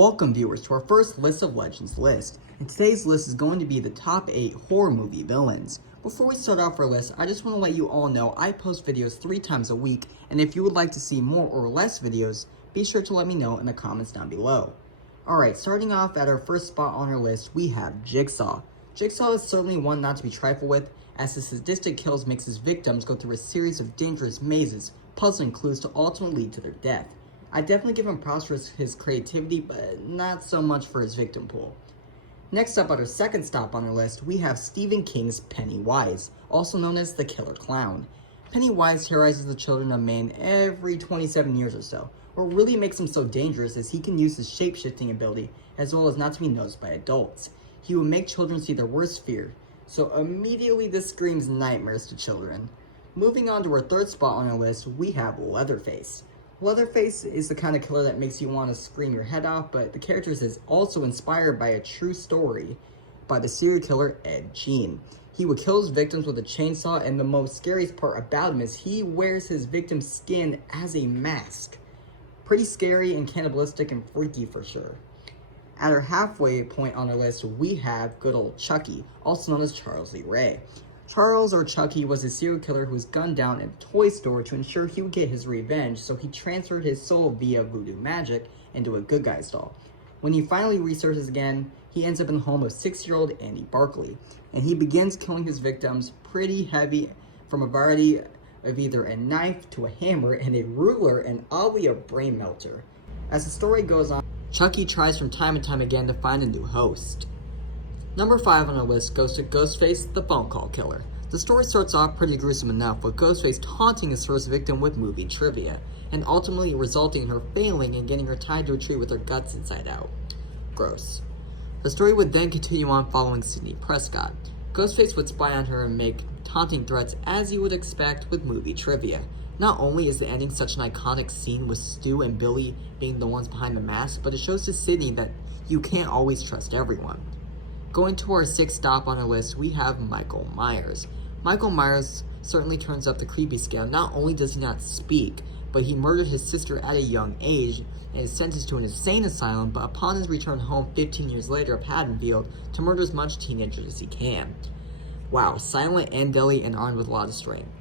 Welcome viewers to our first List of Legends list, and today's list is going to be the top 8 horror movie villains. Before we start off our list, I just want to let you all know I post videos 3 times a week, and if you would like to see more or less videos, be sure to let me know in the comments down below. Alright, starting off at our first spot on our list, we have Jigsaw. Jigsaw is certainly one not to be trifled with, as his sadistic kills makes his victims go through a series of dangerous mazes, puzzling clues to ultimately lead to their death. I definitely give him props for his creativity, but not so much for his victim pool. Next up at our second stop on our list, we have Stephen King's Pennywise, also known as the Killer Clown. Pennywise terrorizes the children of Maine every 27 years or so. What really makes him so dangerous is he can use his shape-shifting ability, as well as not to be noticed by adults. He will make children see their worst fear, so immediately this screams nightmares to children. Moving on to our third spot on our list, we have Leatherface. Leatherface is the kind of killer that makes you want to scream your head off, but the character is also inspired by a true story by the serial killer Ed Gein. He would kill his victims with a chainsaw, and the most scariest part about him is he wears his victim's skin as a mask. Pretty scary and cannibalistic and freaky for sure. At our halfway point on our list, we have good old Chucky, also known as Charles Lee Ray. Charles, or Chucky, was a serial killer who was gunned down in a toy store to ensure he would get his revenge, so he transferred his soul via voodoo magic into a good guy's doll. When he finally resurfaces again, he ends up in the home of 6-year-old Andy Barkley, and he begins killing his victims pretty heavy, from a variety of either a knife to a hammer and a ruler and oddly a brain melter. As the story goes on, Chucky tries from time and time again to find a new host. Number 5 on our list goes to Ghostface, the phone call killer. The story starts off pretty gruesome enough, with Ghostface taunting his first victim with movie trivia, and ultimately resulting in her failing and getting her tied to a tree with her guts inside out. Gross. The story would then continue on following Sidney Prescott. Ghostface would spy on her and make taunting threats as you would expect with movie trivia. Not only is the ending such an iconic scene with Stu and Billy being the ones behind the mask, but it shows to Sidney that you can't always trust everyone. Going to our 6th stop on our list, we have Michael Myers. Michael Myers certainly turns up the creepy scale. Not only does he not speak, but he murdered his sister at a young age and is sentenced to an insane asylum, but upon his return home 15 years later of Haddonfield, to murder as much teenagers as he can. Wow, silent and deadly and armed with a lot of strength.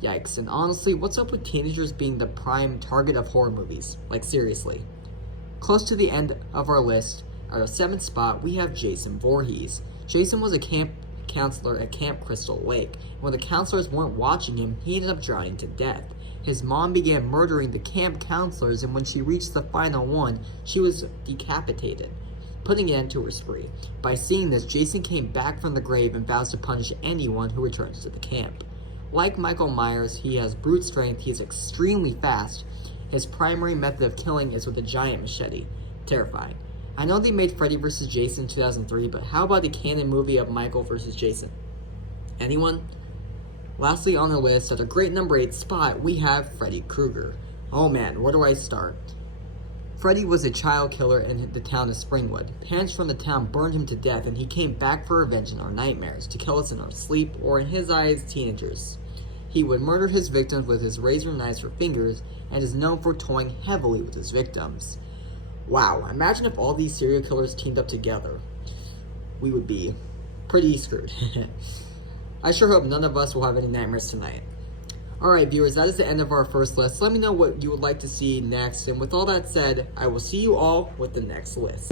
Yikes, and honestly, what's up with teenagers being the prime target of horror movies? Like, seriously. Close to the end of our list, at our 7th spot, we have Jason Voorhees. Jason was a camp counselor at Camp Crystal Lake. When the counselors weren't watching him, he ended up drowning to death. His mom began murdering the camp counselors, and when she reached the final one, she was decapitated, putting an end to her spree. By seeing this, Jason came back from the grave and vows to punish anyone who returns to the camp. Like Michael Myers, he has brute strength, he is extremely fast. His primary method of killing is with a giant machete. Terrifying. I know they made Freddy vs. Jason in 2003, but how about the canon movie of Michael vs. Jason? Anyone? Lastly on our list, at a great number 8 spot, we have Freddy Krueger. Oh man, where do I start? Freddy was a child killer in the town of Springwood. Parents from the town burned him to death, and he came back for revenge in our nightmares, to kill us in our sleep, or in his eyes, teenagers. He would murder his victims with his razor knives for fingers, and is known for toying heavily with his victims. Wow, imagine if all these serial killers teamed up together. We would be pretty screwed. I sure hope none of us will have any nightmares tonight. Alright viewers, that is the end of our first list. Let me know what you would like to see next, and with all that said, I will see you all with the next list.